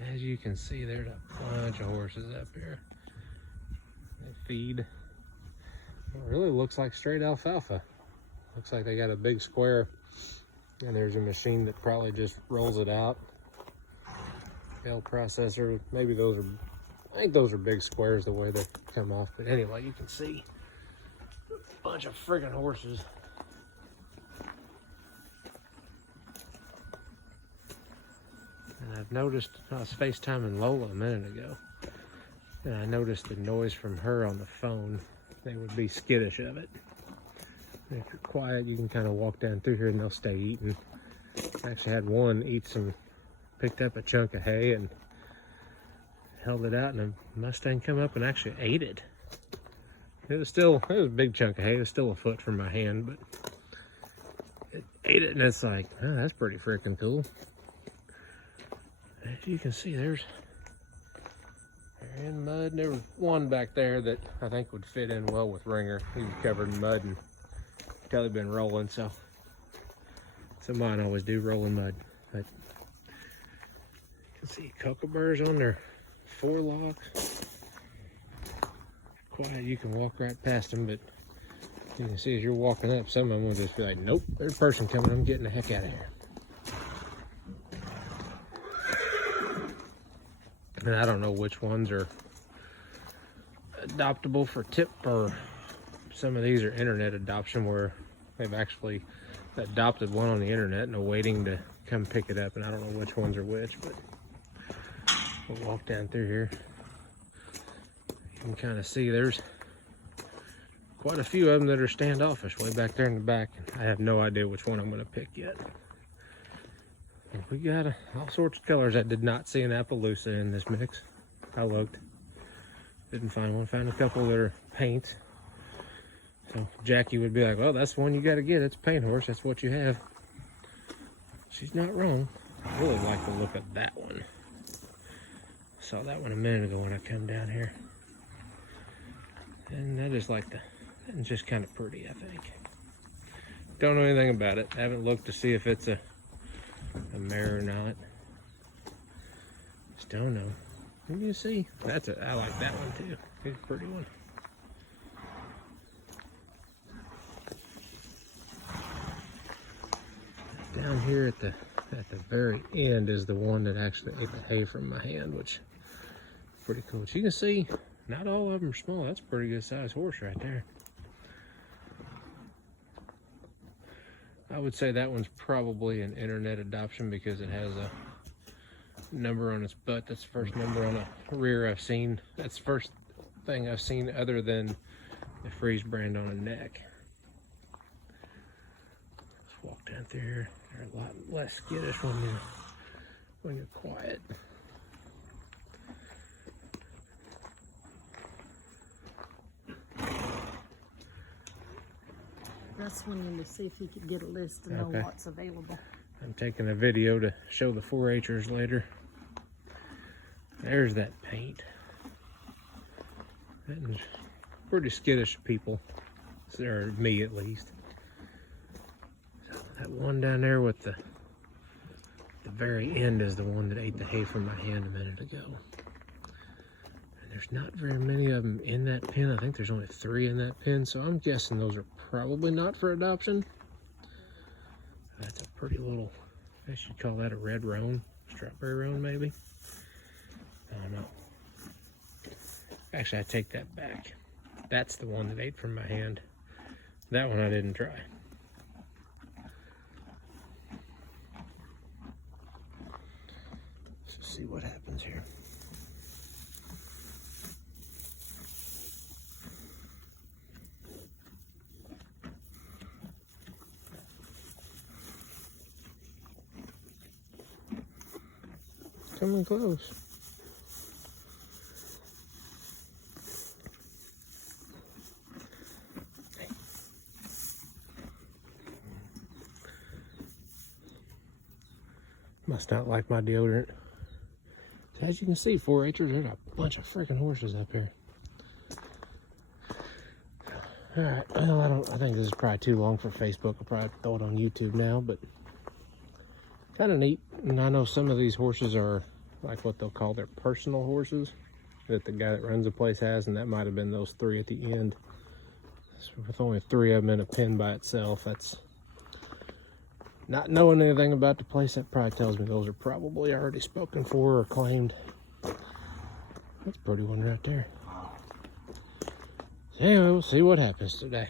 As you can see, there's a bunch of horses up here. They feed. It really looks like straight alfalfa. Looks like they got a big square, and there's a machine that probably just rolls it out. Bell processor. Maybe those are, I think those are big squares the way they come off. But anyway, you can see a bunch of friggin' horses. And I've noticed, I was FaceTiming Lola a minute ago, and I noticed the noise from her on the phone. They would be skittish of it. And if you're quiet, you can kind of walk down through here and they'll stay eating. I actually had one eat some, picked up a chunk of hay and held it out, and a Mustang come up and actually ate it. It was a big chunk of hay. It was still a foot from my hand, but it ate it, and it's like, oh, that's pretty freaking cool. As you can see, they're in mud. There was one back there that I think would fit in well with Ringer. He was covered in mud and tell he'd been rolling, so mine always do roll in mud. But you can see kookaburras on their forelocks. Quiet, you can walk right past them, but you can see as you're walking up, some of them will just be like, nope, there's a person coming, I'm getting the heck out of here. And I don't know which ones are adoptable for tip, or some of these are internet adoption where they've actually adopted one on the internet and are waiting to come pick it up. And I don't know which ones are which, but we'll walk down through here. You can kind of see there's quite a few of them that are standoffish way back there in the back. I have no idea which one I'm going to pick yet. We got all sorts of colors. I did not see an Appaloosa in this mix. I looked. Didn't find one. Found a couple that are paint. So Jackie would be like, well, that's the one you got to get. It's a paint horse. That's what you have. She's not wrong. I really like the look of that one. Saw that one a minute ago when I come down here. And I just like it's just kind of pretty, I think. Don't know anything about it. I haven't looked to see if it's a mare or not. Just don't know. What do you see? I like that one too. It's a pretty one. Down here at the very end is the one that actually ate the hay from my hand, which is pretty cool. But you can see not all of them are small. That's a pretty good sized horse right there. I would say that one's probably an internet adoption because it has a number on its butt. That's the first number on a rear I've seen. That's the first thing I've seen other than the Freeze brand on a neck. Let's walk down through here. They're a lot less skittish when you're quiet. That's when you see if you could get a list and know what's available. I'm taking a video to show the 4-H'ers later. There's that paint. That's pretty skittish people, or me at least. So that one down there with the very end is the one that ate the hay from my hand a minute ago. And there's not very many of them in that pen. I think there's only 3 in that pen, so I'm guessing those are probably not for adoption. That's a pretty little, I should call that a red roan, strawberry roan maybe. I don't know. Actually, I take that back. That's the one that ate from my hand. That one I didn't try. Let's see what happens here. Coming close. Must not like my deodorant. As you can see, 4-H'ers, there's a bunch of freaking horses up here. Alright, well, I think this is probably too long for Facebook. I'll probably throw it on YouTube now, but kind of neat. And I know some of these horses are like what they'll call their personal horses that the guy that runs the place has, and that might have been those 3 at the end. So with only 3 of them in a pen by itself, that's not knowing anything about the place. That probably tells me those are probably already spoken for or claimed. That's a pretty one right there. So anyway, we'll see what happens today.